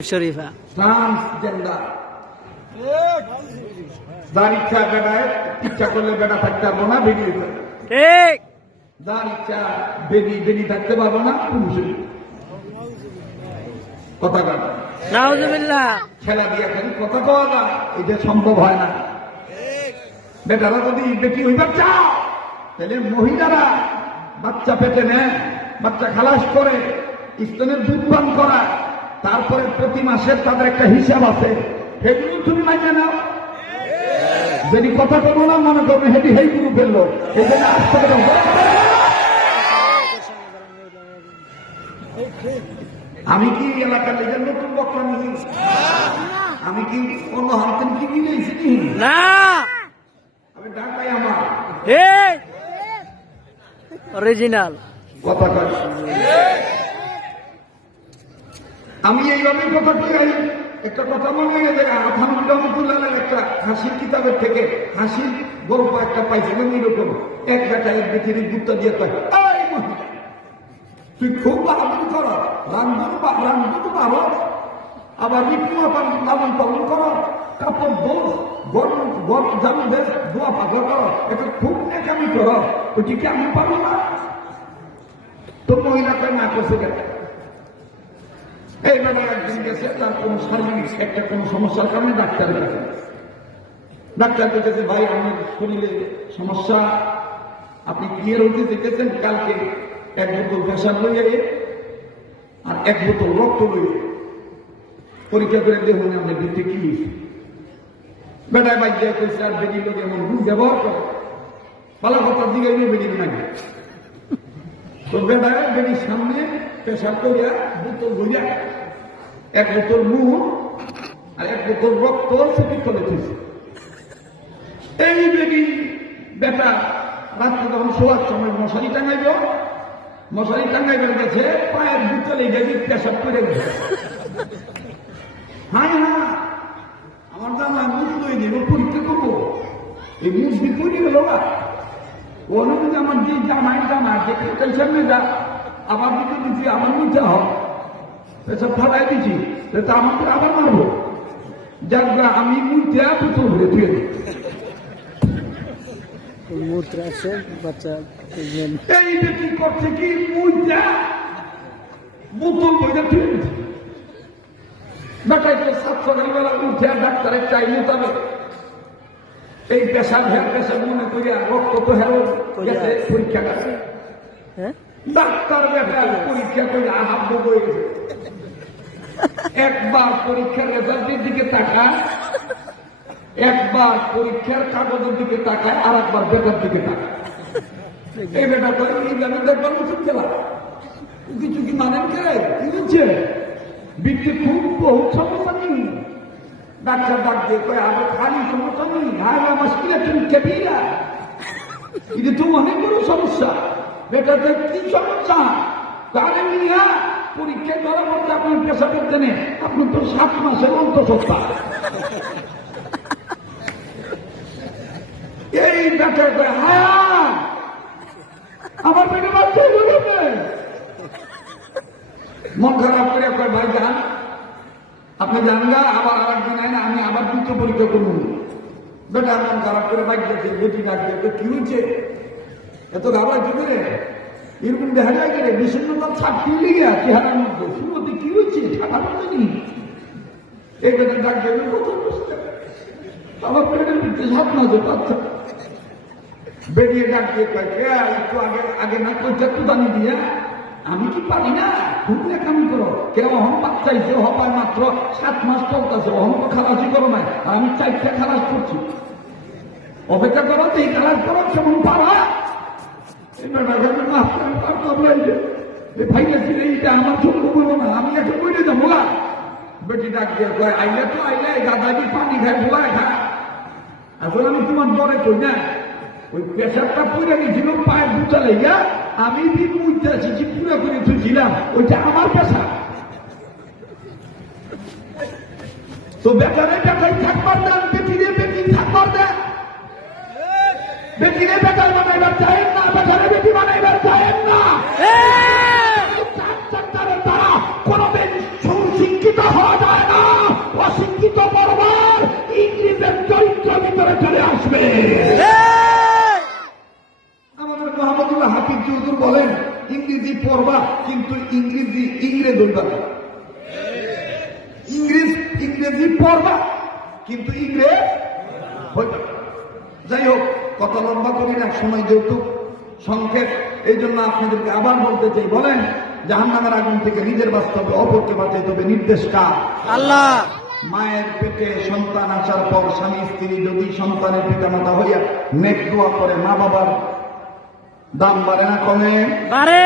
Sharifa transgender যার ইচ্ছা বেড়ায় ইচ্ছা করলে বেড়া থাকতে পারবো না বেরিয়ে ঠিক যার ইচ্ছা বেরি থাকতে পারবো না পুরুষের কথা কাজ নাউজুবিল্লাহ খেলা দিয়ে খালি কথা পাওয়া না এটা সম্ভব হয় না। বেটারা যদি বেটি হইবার চাও তাহলে মহিলারা বাচ্চা পেটে নেয়, বাচ্চা খালাস করে স্তনের দুধ পান করা, তারপরে প্রতি মাসে তাদের একটা হিসাব আছে, সেগুলো তুমি মাইনে নাও। যদি কথা বলবো না মনে করবে হেঁটে হেই গুরু ফেললো, এই জন্য আসতে আমি কি এলাকার লেগের নতুন বক্তা নিই? আমি কি অন্য হাতেন কি নিয়েছি না? আমি ঢাকাই আমার অরিজিনাল কথা কয়। আমি এইভাবে কথা কই। একটা কথা মনে হয় যে আলহামদুলিল্লাহ রহমতুল্লাহ একটা হাসির কিতাবের থেকে হাসির গল্প একটা পাইছিলাম এরকম। এক বেটা এক বেটির গুপ্তা দিয়ে কয়, এই মহিলা তুই খুব বাহাদুরি কর, রান্ধন পারো, আবার রিপুয়া লালন পালন করো, কাপড় দোষ গরম জানু দেশ দোয়া পাগল করো, এটা খুব একামি করো, ওটি কি আমি পারো না? তো মহিলাকে না করছে কেন? এই বেলা একদিন গেছে, তার কোন শারীরিক একটা কোন সমস্যার কারণে ডাক্তার গেছে। ডাক্তার বলতেছে, ভাই আমার শরীরে সমস্যা, আপনি ক্লিয়ার হইতে দেখেছেন, কালকে এক বোতল প্রেসার লইয়ে আর এক বোতল রক্ত লইয়ে পরীক্ষা করে দেখুন আপনার ভিত্তি কি বেটায় বাইক দিয়ে কইছে। আর বেরিয়ে লোক এমন গুণ ব্যবহার করে পালা কথার দিকে বেরিয়ে নাকি তো বেটায় বেরির সামনে প্রেসার করিয়া বোতল লইয়া এক বোতল মুখ আর এক বোতল রক্ত সেটি করে দিয়েছে। এই বেরি বেটা রাত্রে যখন শোয়ার সময় মশারি টাঙ্গাইবার গেছে, পায়ের ভিতরে গেছে পেশাব করে গেছে। হ্যাঁ আমার জানা মুখ লই দিব পরীক্ষা করবো, এই মুসবি তৈরি হলো না ওর যদি আমার যে জামাই সামনে যা আবার দিকে দিচ্ছি, আবার নিতে হয় পেশাব ফালাই দিচ্ছি, তা আমাকে আবার মারবো। যাক আমি মুখে পুতুল ভরে তুই মূত্র আছে বাচ্চা এই ব্যক্তি করছে কি মুইটা বোতল বইটা তুলে দিচ্ছে। ডাক্তার সাত সকালবেলা উঠে ডাক্তারের চাই মোতাবেক এই পেশাব মনে করিয়া রক্ত তো গেছে পরীক্ষা গেছে। ডাক্তার ব্যাপার পরীক্ষা করে আহাব্য হয়ে গেছে। একবার পরীক্ষার রেজাল্টের দিকে তাকায়, একবার পরীক্ষার কাগজের দিকে তাকায়, আর একবার বেটার দিকে তাকায়। এই বেটা করে এই জানেন দেখবার ওষুধ খেলা কিছু কি মানেন কে কি হচ্ছে বৃত্তি খুব বহু সমস্যা নেই। ডাক্তার ডাক দিয়ে কয় আবার খালি সমস্যা নেই, হ্যাঁ আমার তুমি কেবিরা কিন্তু তো অনেক বড় সমস্যা। বেটাতে কি সমস্যা? তারে নিয়ে পরীক্ষা করার মধ্যে আপনি পেশাবের দেনে আপনি তো 7 মাসের অন্তঃসত্ত্বা। এই বেটা কয় হ্যাঁ আমার পেটে বাচ্চা মন খারাপ করে কয় ভাই যান আপনি যান গা, আবার আর একদিন আয় আমি আবার দ্বিতীয় পরীক্ষা করবো। বেটা মন খারাপ করে বাইক যাচ্ছে, বেটি ডাকছে, কি হয়েছে এত ঘাবড়া কি করে? এরকম দেখা যায় গেলে বিষণ্ণতার ছাপ ফিরে গিয়া চেহারার মধ্যে শুরুতে কি হয়েছে ঠাটা বলেনি। এই বেটা ডাক দেবে আমার পেটের ভিতরে 7 মাসে বাচ্চা। বেরিয়ে ডাক দিয়ে কয় একটু আগে না কইতে কুদানি দিয়া আমি কি পারি না, খুব লেখামি করো কেউ অহম বাচ্চাইছে হবার মাত্র 7 মাস চলতেছে, অহম তো খালাসি করো না, আর আমি 4টা খালাস করছি, অপেক্ষা করো তো এই খালাস করো সেমন পারা। ভাই এইটা আমার চোখ বলবো না, আমি একটা বইলে যাবো না। বেটি ডাক দিয়ে কয় আইলে তো আইলে দাদাজি পানি খায় ভোলায় খা। আসলে আমি তোমার ডরে কই না, ওই পেশাবটা পুড়ে গেছিল পায়ের দুটা লেগা, আমি বুঝতে আসছি পুরো করে তুলছিলাম, ওইটা আমার পেশা। তো বেটারে বেটাই থাকবার দেন, বেটিরে বেটি থাকবার দেন। বেটিরে বেটার বানাইবার চাহেন না, বেটারে বেটি বানাইবার চাহেন না। তারা কোনদিন সুশিক্ষিত হওয়া যায় বলেন ইংরেজি পড়বা কিন্তু ইংরেজ হইবা না। ইংরেজি পড়বা কিন্তু ইংরেজ হইবা না। যাই হোক, কথা লম্বা করি না, সময় যেহেতু সংক্ষেপ, এই জন্য আপনাদেরকে আবার বলতে চাই, বলেন জাহান্নামের আগুন থেকে নিজের বাস্তবে অপরকে বাঁচাইতে হবে নির্দেশ কার? আল্লাহ। মায়ের পেটে সন্তান আসার পর স্বামী স্ত্রী যদি সন্তানের পিতামাতা হইয়া নেক দোয়া করে, মা বাবার দাম বাড়ে না কমে? বারে।